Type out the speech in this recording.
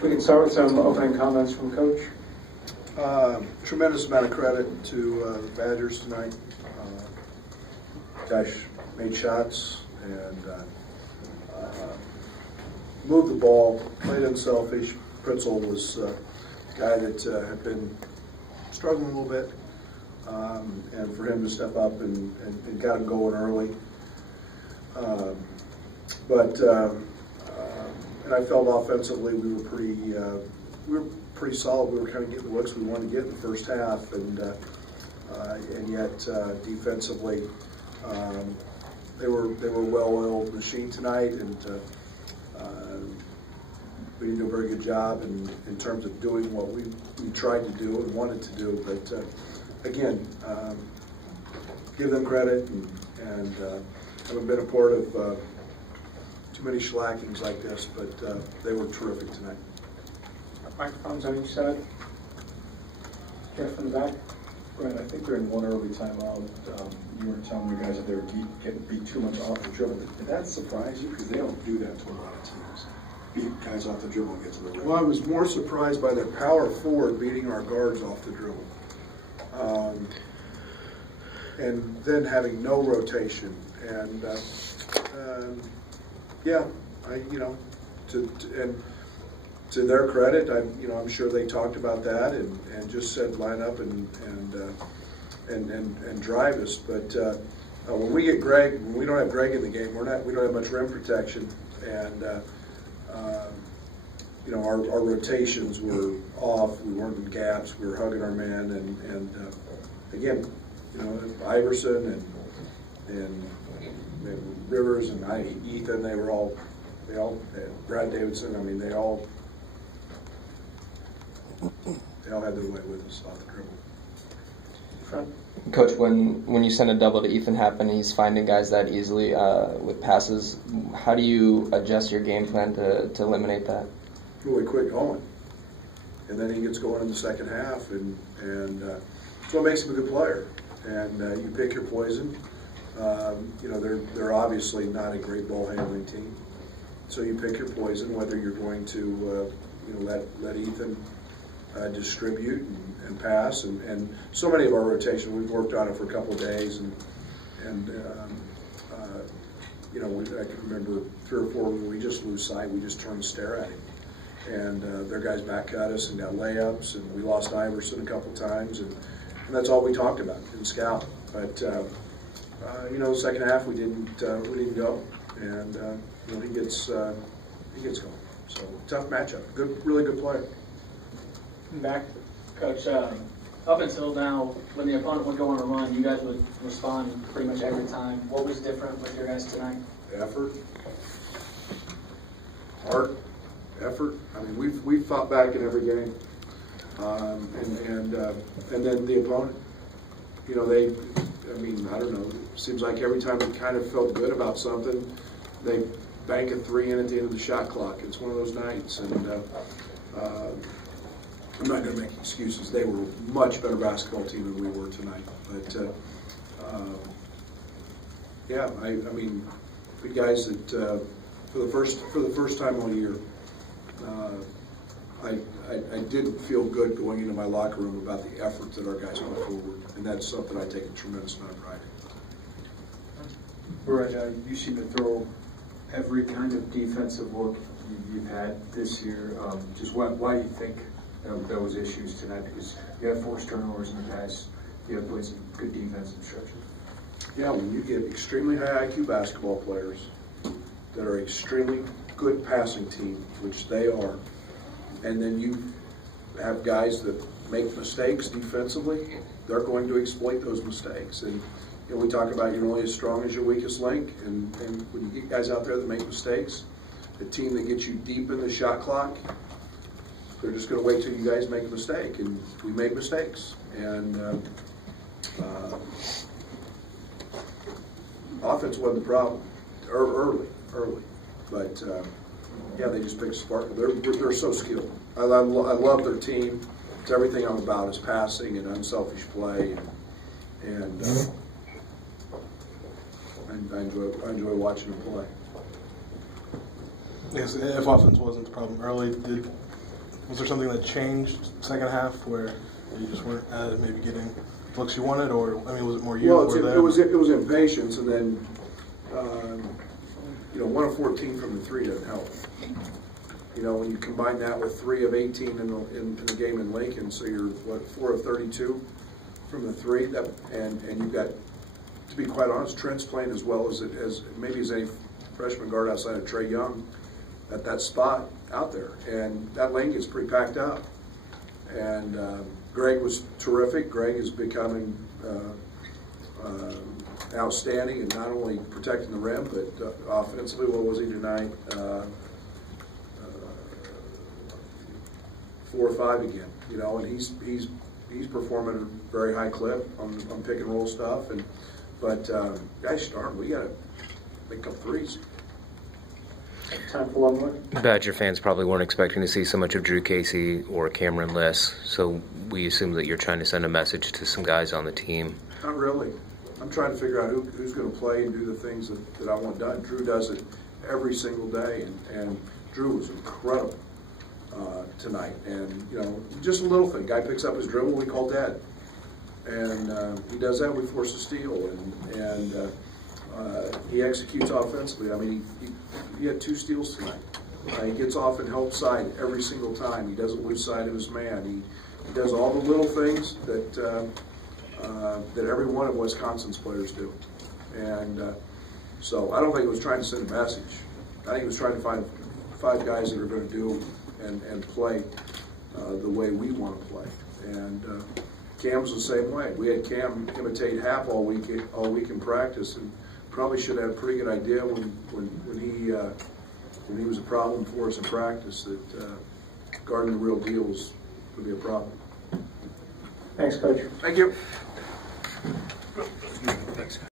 We can start with some opening comments from Coach. Tremendous amount of credit to the Badgers tonight. Guys made shots and moved the ball, played unselfish. Pritzel was a guy that had been struggling a little bit, and for him to step up and got him going early. And I felt offensively we were pretty solid. We were kind of getting the looks we wanted to get in the first half, and yet defensively they were a well-oiled machine tonight, and we didn't do a very good job in terms of doing what we tried to do and wanted to do. But again, give them credit, and haven't been a part of too many shellackings like this, but they were terrific tonight. Microphones on each side. Jeff from the back. Right, I think during one early timeout, you were telling the guys that they were getting beat too much off the dribble. Did that surprise you? Because they don't do that to a lot of teams. Beat guys off the dribble and get to the rim. Well, I was more surprised by their power forward beating our guards off the dribble. And then having no rotation. And yeah, to their credit, I'm sure they talked about that and just said line up and drive us. But when we get Greg, when we don't have Greg in the game, we don't have much rim protection, and our rotations were off. We weren't in gaps. We were hugging our man, and again, Iverson and Rivers and Ethan, they all Brad Davidson. I mean, they all had their way with us off the dribble. Coach, when you send a double to Ethan Happen, he's finding guys that easily with passes. How do you adjust your game plan to eliminate that? Really quick going, and then he gets going in the second half, and that's what makes him a good player. And you pick your poison. They're obviously not a great ball handling team, so you pick your poison. Whether you're going to let Ethan distribute and pass, and so many of our rotation, we've worked on it for a couple of days, I can remember 3 or 4 when we just lose sight, we just turn and stare at him, and their guys back cut us and got layups, and we lost Iverson a couple of times, and that's all we talked about in scout. But the second half we didn't go, and he gets going. So tough matchup. Really good player. Back. Coach, up until now, when the opponent would go on a run, you guys would respond pretty much every time. What was different with your guys tonight? Effort, heart, effort. I mean, we've fought back in every game, and then the opponent. I don't know. It seems like every time we kind of felt good about something, they bank a 3 in at the end of the shot clock. It's one of those nights, and I'm not going to make excuses. They were a much better basketball team than we were tonight. But the guys that for the first time all year, I didn't feel good going into my locker room about the effort that our guys put forward, and that's something I take a tremendous amount of pride in. Right, you seem to throw every kind of defensive look you've had this year. Just why do you think that was issues tonight? Because you have forced turnovers in the past. You have played some good defensive stretches. Yeah, when you get extremely high IQ basketball players that are extremely good passing team, which they are, and then you have guys that make mistakes defensively, they're going to exploit those mistakes. And we talk about you're only as strong as your weakest link, and when you get guys out there that make mistakes, the team that gets you deep in the shot clock, they're just going to wait till you guys make a mistake, and we made mistakes. And offense wasn't the problem early, but yeah, they just picked a spark. They're so skilled. I love their team. It's everything I'm about is passing and unselfish play, and I enjoy watching them play. Yes, if offense wasn't the problem early, Was there something that changed second half where you just weren't maybe getting the looks you wanted, or I mean, was it more you? Well, or them? it was impatience, and then 1 of 14 from the three doesn't help. When you combine that with 3 of 18 in the game in Lincoln, so you're 4 of 32 from the three. And you've got, to be quite honest, Trent's playing as well as maybe as any freshman guard outside of Trey Young at that spot out there, and that lane gets pretty packed out. And Greg was terrific. Greg is becoming outstanding, and not only protecting the rim, but offensively. What was he tonight? 4 or 5 again. And he's performing at a very high clip on pick and roll stuff. But gosh darn, we got to make a couple threes. Time for one more. Badger fans probably weren't expecting to see so much of Drew Casey or Cameron Liss, so we assume that you're trying to send a message to some guys on the team. Not really. I'm trying to figure out who's going to play and do the things that I want done. Drew does it every single day, and Drew was incredible tonight. And, just a little thing. Guy picks up his dribble, we call dead. And he does that, we force a steal. And he executes offensively. I mean, he had 2 steals tonight. He gets off and helps side every single time. He doesn't lose sight of his man. He does all the little things that every one of Wisconsin's players do. And so I don't think he was trying to send a message. I think he was trying to find 5 guys that are going to do and play the way we want to play. And Cam's the same way. We had Cam imitate Hap all week in practice, and probably should have a pretty good idea when he was a problem for us in practice that guarding the real deal would be a problem. Thanks, Coach. Thank you.